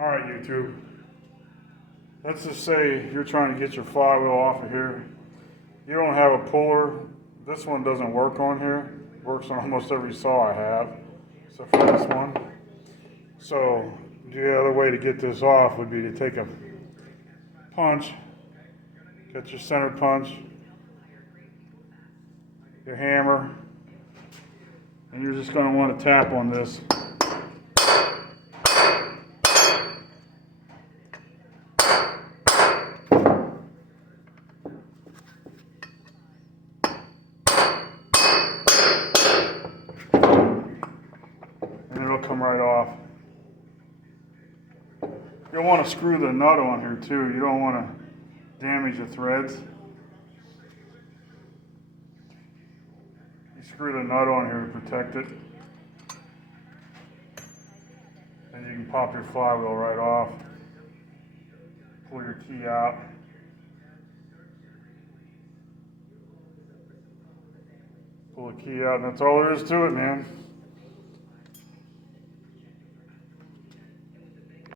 Alright, YouTube. Let's just say you're trying to get your flywheel off of here. You don't have a puller. This one doesn't work on here. It works on almost every saw I have, except for this one. So the other way to get this off would be to take a punch, get your center punch, your hammer, and you're just going to want to tap on this. And it'll come right off. You'll want to screw the nut on here too. You don't want to damage the threads. You screw the nut on here to protect it. And you can pop your flywheel right off. Pull your key out. Pull the key out, and that's all there is to it, man.